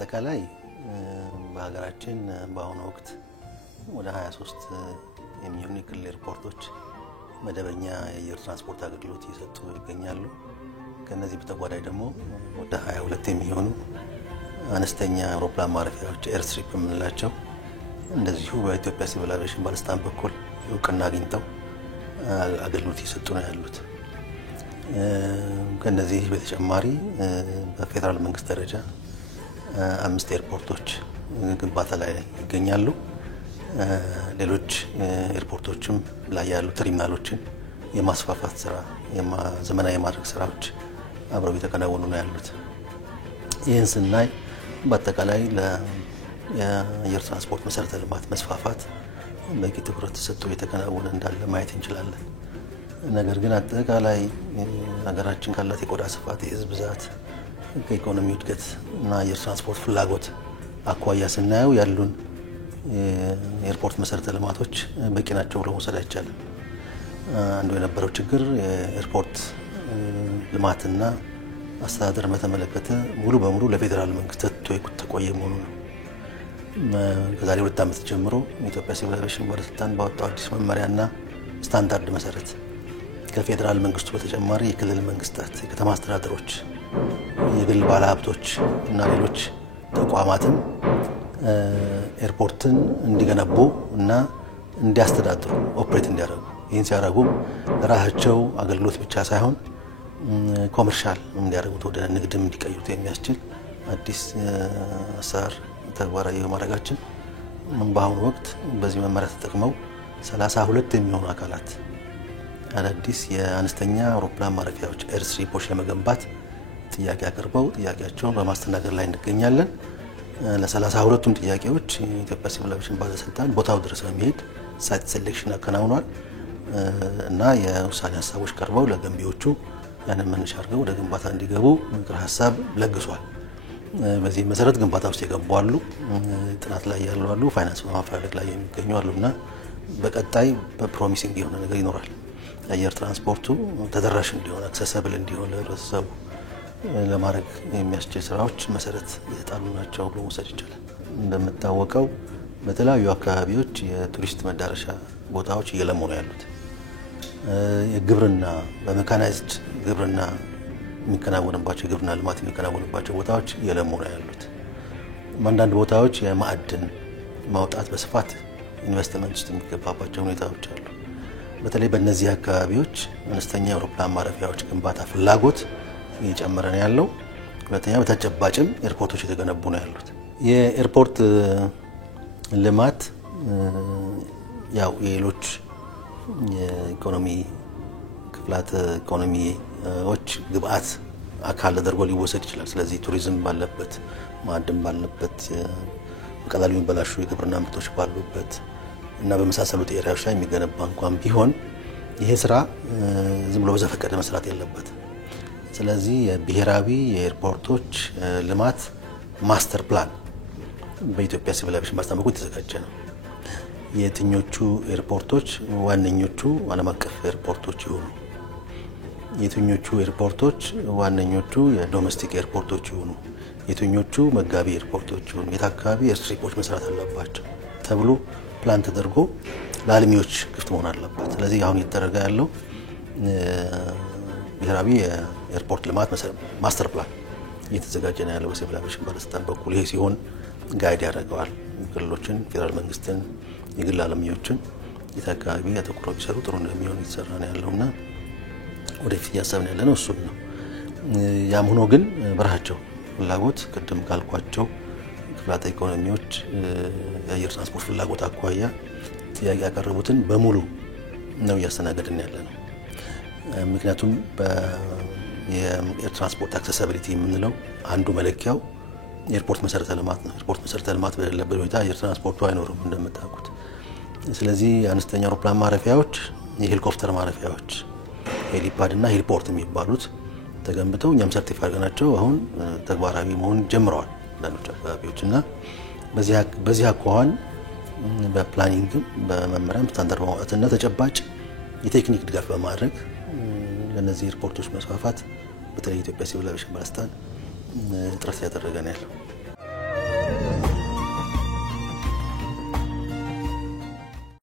በአጠቃላይ በሀገራችን በአሁኑ ወቅት ወደ 23 የሚሆኑ የክልል ኤርፖርቶች መደበኛ የአየር ትራንስፖርት አገልግሎት እየሰጡ ይገኛሉ። ከነዚህ በተጓዳኝ ደግሞ ወደ 22 የሚሆኑ አነስተኛ አውሮፕላን ማረፊያዎች ኤርስትሪፕ የምንላቸው እንደዚሁ በኢትዮጵያ ሲቪል አቪዬሽን ባለስልጣን በኩል እውቅና አግኝተው አገልግሎት እየሰጡ ነው ያሉት። ከነዚህ በተጨማሪ በፌደራል መንግስት ደረጃ 5 ኤርፖርቶች ግንባታ ላይ ይገኛሉ። ሌሎች ኤርፖርቶችም ላይ ያሉ ተርሚናሎችን የማስፋፋት ስራ ዘመናዊ የማድረግ ስራዎች አብረው እየተከናወኑ ነው ያሉት። ይህን ስናይ በአጠቃላይ ለአየር ትራንስፖርት መሰረተ ልማት መስፋፋት በቂ ትኩረት ተሰጥቶ እየተከናወነ እንዳለ ማየት እንችላለን። ነገር ግን አጠቃላይ ሀገራችን ካላት የቆዳ ስፋት፣ የህዝብ ብዛት፣ ከኢኮኖሚ እድገት እና የአየር ትራንስፖርት ፍላጎት አኳያ ስናየው ያሉን የኤርፖርት መሰረተ ልማቶች በቂ ናቸው ብሎ መውሰድ አይቻልም። አንዱ የነበረው ችግር የኤርፖርት ልማትና አስተዳደር በተመለከተ ሙሉ በሙሉ ለፌደራል መንግስት ተቆየ መሆኑ ነው። ከዛሬ 2 ዓመት ጀምሮ የኢትዮጵያ ሲቪል አቪዬሽን ባለስልጣን ባወጣው አዲስ መመሪያና ስታንዳርድ መሰረት ከፌደራል መንግስቱ በተጨማሪ የክልል መንግስታት፣ የከተማ አስተዳደሮች፣ የግል ባለሀብቶች እና ሌሎች ተቋማትን ኤርፖርትን እንዲገነቡ እና እንዲያስተዳድሩ ኦፕሬት እንዲያደርጉ ይህን ሲያደርጉ ራሳቸው አገልግሎት ብቻ ሳይሆን ኮመርሻል እንዲያደርጉት ወደ ንግድም እንዲቀይሩት የሚያስችል አዲስ አሰራር ተግባራዊ በማድረጋችን በአሁኑ ወቅት በዚህ መመሪያ ተጠቅመው 32 የሚሆኑ አካላት አዳዲስ የአነስተኛ አውሮፕላን ማረፊያዎች ኤርስትሪፖች ለመገንባት ጥያቄ አቅርበው ጥያቄያቸውን በማስተናገድ ላይ እንገኛለን። ለ32ቱም ጥያቄዎች የኢትዮጵያ ሲቪል አቪዬሽን ባለስልጣን ቦታው ድረስ በመሄድ ሳይት ሴሌክሽን አከናውኗል እና የውሳኔ ሀሳቦች ቀርበው ለገንቢዎቹ ያንን መነሻ አድርገው ወደ ግንባታ እንዲገቡ ምክር ሀሳብ ለግሷል። በዚህ መሰረት ግንባታ ውስጥ የገቡ አሉ፣ ጥናት ላይ ያሉ አሉ፣ ፋይናንስ በማፈላለግ ላይ የሚገኙ አሉና በቀጣይ በፕሮሚሲንግ የሆነ ነገር ይኖራል። የአየር ትራንስፖርቱ ተደራሽ እንዲሆን አክሰሰብል እንዲሆን ለህብረተሰቡ ለማድረግ የሚያስችል ስራዎች መሰረት የተጣሉ ናቸው ብሎ መውሰድ ይቻላል። እንደምታወቀው በተለያዩ አካባቢዎች የቱሪስት መዳረሻ ቦታዎች እየለሙ ነው ያሉት። የግብርና በሜካናይዝድ ግብርና የሚከናወንባቸው የግብርና ልማት የሚከናወንባቸው ቦታዎች እየለሙ ነው ያሉት። አንዳንድ ቦታዎች የማዕድን ማውጣት በስፋት ኢንቨስትመንት ውስጥ የሚገባባቸው ሁኔታዎች አሉ። በተለይ በእነዚህ አካባቢዎች አነስተኛ አውሮፕላን ማረፊያዎች ግንባታ ፍላጎት እየጨመረ ነው ያለው። ሁለተኛ በተጨባጭም ኤርፖርቶች የተገነቡ ነው ያሉት። የኤርፖርት ልማት ያው የሌሎች የኢኮኖሚ ክፍላት ኢኮኖሚዎች ግብአት አካል ተደርጎ ሊወሰድ ይችላል። ስለዚህ ቱሪዝም ባለበት፣ ማዕድን ባለበት፣ በቀላሉ የሚበላሹ የግብርና ምርቶች ባሉበት እና በመሳሰሉት ኤሪያዎች ላይ የሚገነባ እንኳን ቢሆን ይሄ ስራ ዝም ብሎ በዘፈቀደ መስራት የለበትም። ስለዚህ የብሔራዊ የኤርፖርቶች ልማት ማስተር ፕላን በኢትዮጵያ ሲቪል አቪዬሽን ባለስልጣን በኩል የተዘጋጀ ነው። የትኞቹ ኤርፖርቶች ዋነኞቹ ዓለም አቀፍ ኤርፖርቶች ይሆኑ፣ የትኞቹ ኤርፖርቶች ዋነኞቹ የዶሜስቲክ ኤርፖርቶች ይሆኑ፣ የትኞቹ መጋቢ ኤርፖርቶች ይሆኑ፣ የት አካባቢ ኤርስትሪፖች መስራት አለባቸው ተብሎ ፕላን ተደርጎ ለአልሚዎች ክፍት መሆን አለበት። ስለዚህ አሁን እየተደረገ ያለው ብሔራዊ የኤርፖርት ልማት ማስተር ፕላን እየተዘጋጀ ነው ያለው በሲቪል አቪዬሽን ባለስልጣን በኩል። ይሄ ሲሆን ጋይድ ያደርገዋል ክልሎችን፣ ፌደራል መንግስትን፣ የግል አልሚዎችን የት አካባቢ አተኩረው ቢሰሩ ጥሩ እንደሚሆን እየተሰራ ነው ያለውና ወደፊት እያሰብን ያለነው እሱን ነው። ያም ሆኖ ግን በራሳቸው ፍላጎት ቅድም ካልኳቸው ክፍላተ ኢኮኖሚዎች የአየር ትራንስፖርት ፍላጎት አኳያ ጥያቄ ያቀረቡትን በሙሉ ነው እያስተናገድን ያለነው። ምክንያቱም የኤር ትራንስፖርት አክሰሲቢሊቲ የምንለው አንዱ መለኪያው የኤርፖርት መሰረተ ልማት ነው። ኤርፖርት መሰረተ ልማት በሌለበት ሁኔታ አየር ትራንስፖርቱ አይኖርም እንደምታውቁት። ስለዚህ አነስተኛ አውሮፕላን ማረፊያዎች፣ የሄሊኮፕተር ማረፊያዎች፣ ሄሊፓድ እና ሄሊፖርት የሚባሉት ተገንብተው እኛም ሰርቲፋይ አድርገናቸው አሁን ተግባራዊ መሆን ጀምረዋል አንዳንዶች አካባቢዎች እና በዚህ አኳኋን በፕላኒንግ በመመሪያም ስታንዳርድ በማውጣትና ተጨባጭ የቴክኒክ ድጋፍ በማድረግ ለነዚህ ኤርፖርቶች መስፋፋት በተለይ ኢትዮጵያ ሲቪል አቪዬሽን ባለስልጣን ጥረት ያደረገ ነው ያለው።